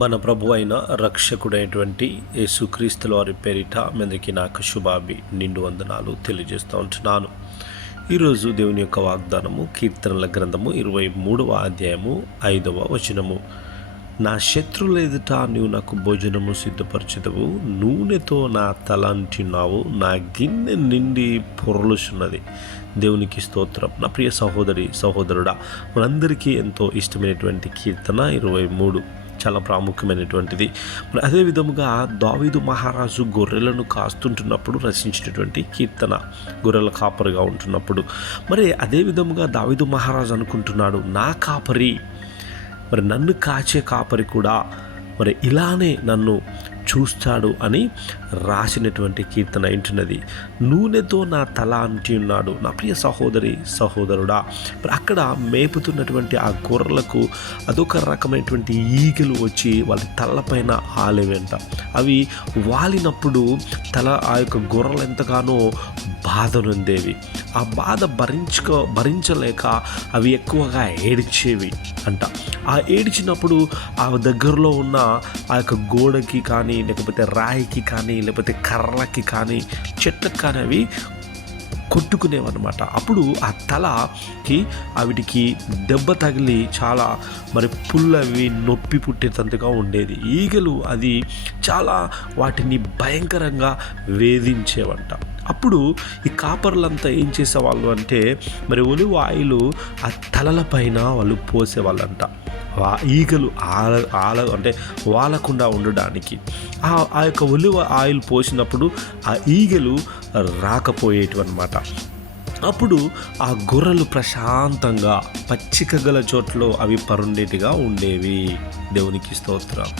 మన ప్రభు అయిన రక్షకుడైనటువంటి యేసుక్రీస్తుల వారి పేరిట మీదకి నాకు శుభాభి నిండు వందనాలు తెలియజేస్తూ ఉంటున్నాను. ఈరోజు దేవుని యొక్క వాగ్దానము కీర్తనల గ్రంథము 23వ అధ్యాయము 5వ వచనము. నా శత్రువుల ఎదుట నీవు నాకు భోజనము సిద్ధపరచుదవు, నూనెతో నా తల అంటున్నావు, నా గిన్నె నిండి పొరలుచున్నది. దేవునికి స్తోత్రం. నా ప్రియ సహోదరి సహోదరుడా, మనందరికీ ఎంతో ఇష్టమైనటువంటి కీర్తన 23 చాలా ప్రాముఖ్యమైనటువంటిది. మరి అదే విధముగా దావీదు మహారాజు గొర్రెలను కాస్తుంటున్నప్పుడు రచించినటువంటి కీర్తన, గొర్రెల కాపరిగా ఉంటున్నప్పుడు. మరి అదే విధముగా దావీదు మహారాజు అనుకుంటున్నాడు, నా కాపరి, మరి నన్ను కాచే కాపరి కూడా మరి ఇలానే నన్ను చూస్తాడు అని రాసినటువంటి కీర్తన ఏంటున్నది. నూనెతో నా తల అంటి ఉన్నాడు. నా ప్రియ సహోదరి సహోదరుడా, మరి అక్కడ మేపుతున్నటువంటి ఆ గొర్రెలకు అదొక రకమైనటువంటి ఈగలు వచ్చి వాళ్ళ తలపైన ఆలేవంట. అవి వాలినప్పుడు ఆ యొక్క గొర్రెలు ఎంతగానో బాధ నొందేవి. ఆ బాధ భరించలేక అవి ఎక్కువగా ఏడ్చేవి అంట. ఆ ఏడ్చినప్పుడు ఆ దగ్గరలో ఉన్న ఆ యొక్క గోడకి కానీ, లేకపోతే రాయికి కానీ, లేకపోతే కర్రలకి కానీ, చెట్లకు కానీ అవి కొట్టుకునేవన్నమాట. అప్పుడు ఆ తలకి వీటికి దెబ్బ తగిలి చాలా మరి పుల్లవి నొప్పి పుట్టేటంతగా ఉండేది. ఈగలు అది చాలా వాటిని భయంకరంగా వేధించేవంట. అప్పుడు ఈ కాపర్లంతా ఏం చేసేవాళ్ళు అంటే, మరి ఒలివ ఆయిలు ఆ తలల పైన వాళ్ళు పోసేవాళ్ళంట. ఈగలు అంటే వాలకుండా ఉండడానికి ఆ యొక్క ఒలివ ఆయిల్ పోసినప్పుడు ఆ ఈగలు రాకపోయేటివన్నమాట. అప్పుడు ఆ గొర్రెలు ప్రశాంతంగా పచ్చిక గల చోట్ల అవి పరుండేటిగా ఉండేవి. దేవునికి స్తోత్రం.